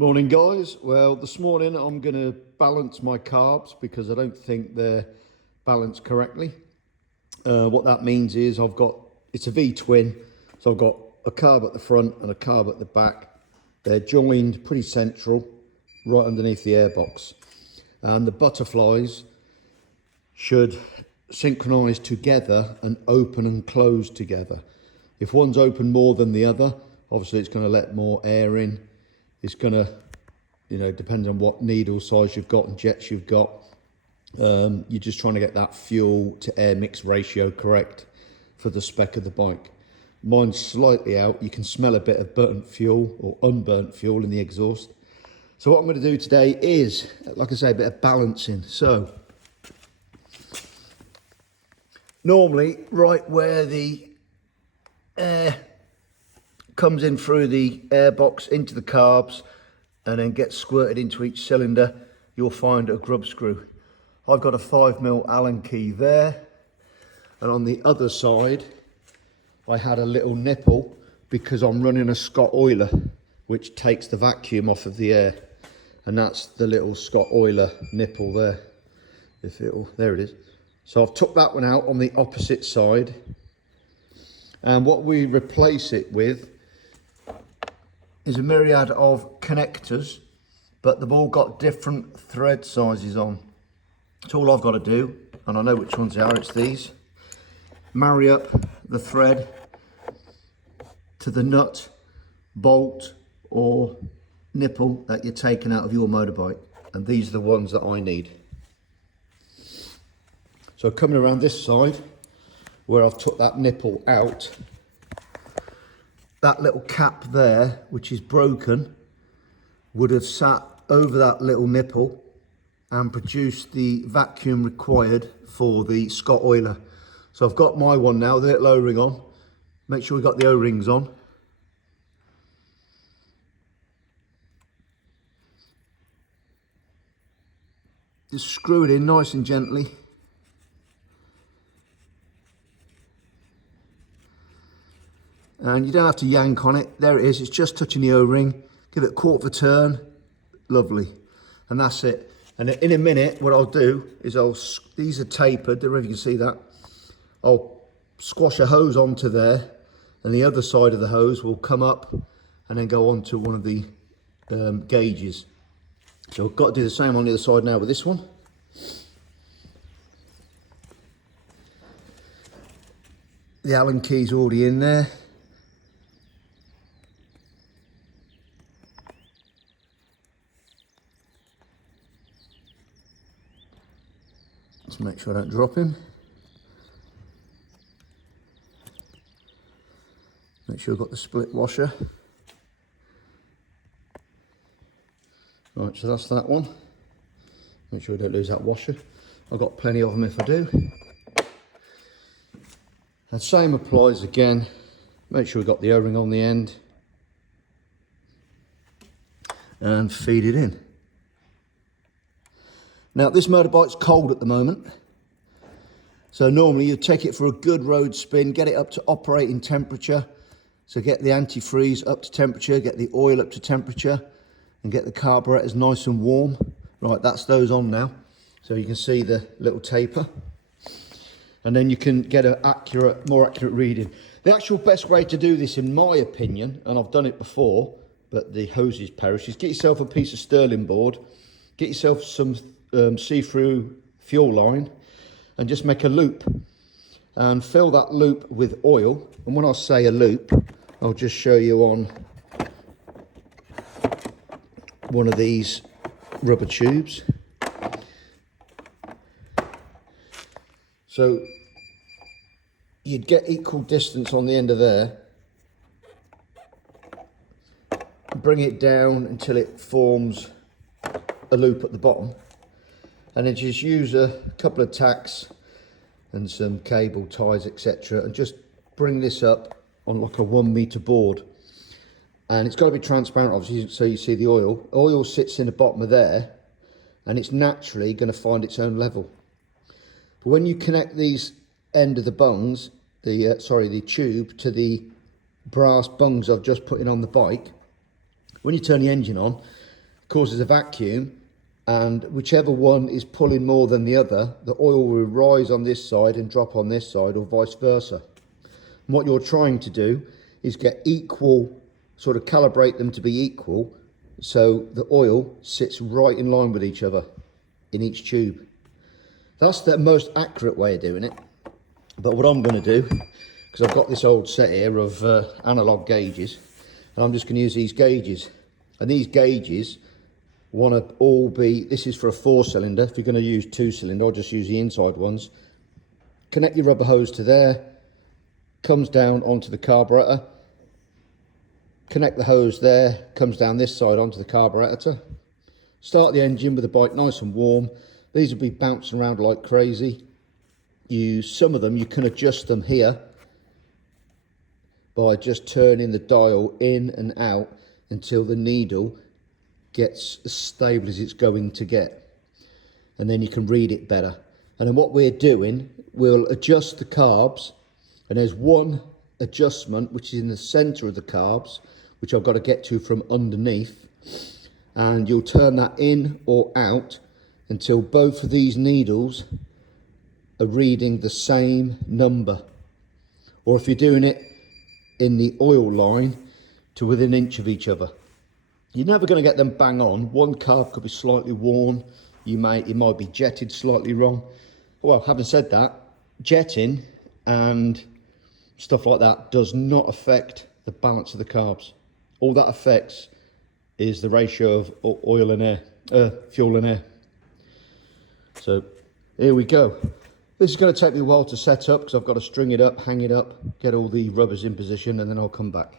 Morning guys. Well, this morning I'm going to balance my carbs because I don't think they're balanced correctly. What that means is it's a V-twin, so I've got a carb at the front and a carb at the back. They're joined pretty central, right underneath the airbox. And the butterflies should synchronize together and open and close together. If one's open more than the other, obviously it's going to let more air in. It's going to, depends on what needle size you've got and jets you've got. You're just trying to get that fuel to air mix ratio correct for the spec of the bike. Mine's slightly out. You can smell a bit of burnt fuel or unburnt fuel in the exhaust. So what I'm going to do today is, like I say, a bit of balancing. So normally right where the air comes in through the airbox into the carbs and then gets squirted into each cylinder, you'll find a grub screw. I've got a 5mm Allen key there, and on the other side I had a little nipple because I'm running a Scott Oiler which takes the vacuum off of the air, and that's the little Scott Oiler nipple there. There it is. So I've took that one out on the opposite side, and what we replace it with is a myriad of connectors, but they've all got different thread sizes on. So all I've got to do, and I know which ones they are, it's these, marry up the thread to the nut, bolt or nipple that you're taking out of your motorbike, and these are the ones that I need. So coming around this side where I've took that nipple out, that little cap there, which is broken, would have sat over that little nipple and produced the vacuum required for the Scott Oiler. So I've got my one now, the little O-ring on. Make sure we've got the O-rings on. Just screw it in nice and gently. And you don't have to yank on it. There it is, it's just touching the O-ring. Give it a quarter of a turn, lovely. And that's it. And in a minute, what I'll do is these are tapered, I don't know if you can see that. I'll squash a hose onto there, and the other side of the hose will come up and then go onto one of the gauges. So I've got to do the same on the other side now with this one. The Allen key's already in there. Just make sure I don't drop him. Make sure I've got the split washer. Right, so that's that one. Make sure I don't lose that washer. I've got plenty of them if I do. And same applies again. Make sure we've got the O-ring on the end. And feed it in. Now this motorbike's cold at the moment, so normally you take it for a good road spin, get it up to operating temperature, so get the antifreeze up to temperature, get the oil up to temperature, and get the carburetors nice and warm. Right, that's those on now, so you can see the little taper, and then you can get an more accurate reading. The actual best way to do this, in my opinion, and I've done it before, but the hoses perish, is get yourself a piece of sterling board, get yourself some see-through fuel line, and just make a loop and fill that loop with oil. And when I say a loop, I'll just show you on one of these rubber tubes. So you'd get equal distance on the end of there, bring it down until it forms a loop at the bottom, and then just use a couple of tacks and some cable ties, etc., and just bring this up on like a 1 meter board. And it's got to be transparent, obviously, so you see the oil. Oil sits in the bottom of there, and it's naturally going to find its own level. But when you connect these end of the bungs, the tube, to the brass bungs I've just put in on the bike, when you turn the engine on, causes a vacuum, and whichever one is pulling more than the other, the oil will rise on this side and drop on this side, or vice versa. And what you're trying to do is get equal, sort of calibrate them to be equal, so the oil sits right in line with each other in each tube. That's the most accurate way of doing it. But what I'm going to do, because I've got this old set here of analog gauges, and I'm just going to use these gauges. And these gauges want to all be, this is for a 4-cylinder. If you're going to use 2-cylinder, I'll just use the inside ones. Connect your rubber hose to there, comes down onto the carburetor. Connect the hose there, comes down this side onto the carburetor. Start the engine with the bike nice and warm. These will be bouncing around like crazy. Some of them, you can adjust them here by just turning the dial in and out until the needle gets as stable as it's going to get, and then you can read it better. And then what we're doing, we'll adjust the carbs, and there's one adjustment which is in the center of the carbs, which I've got to get to from underneath, and you'll turn that in or out until both of these needles are reading the same number, or if you're doing it in the oil line, to within an inch of each other. You're never going to get them bang on. One carb could be slightly worn. It might be jetted slightly wrong. Well, having said that, jetting and stuff like that does not affect the balance of the carbs. All that affects is the ratio of oil and air, fuel and air. So here we go. This is going to take me a while to set up because I've got to string it up, hang it up, get all the rubbers in position, and then I'll come back.